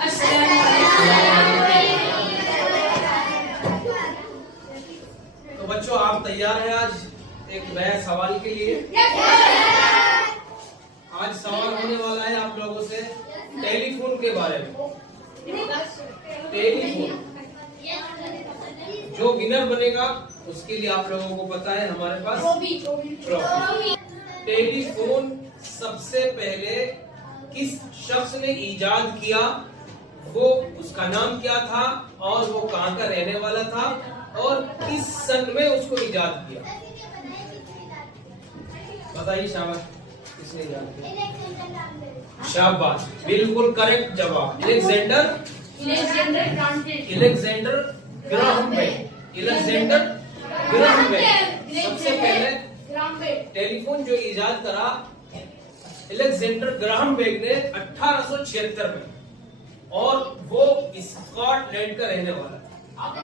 तो बच्चों, आप तैयार हैं आज एक नया सवाल के लिए? आज सवाल होने वाला है आप लोगों से टेलीफोन के बारे में। टेलीफोन, जो विनर बनेगा उसके लिए आप लोगों को पता है हमारे पास ट्रॉफी। टेलीफोन सबसे पहले किस शख्स ने इजाद किया, वो उसका नाम क्या था और वो कहाँ का रहने वाला था और किस सन में उसको इजाद किया? बताइए, शाबाश। किसने इजाद किया? शाबाश, बिल्कुल करेक्ट जवाब। Alexander Graham Bell. Alexander Graham Bell सबसे पहले टेलीफोन जो इजाद करा अलेक्जेंडर ग्राहम बेल ने 1876 में, और वो स्कॉटलैंड का रहने वाला था।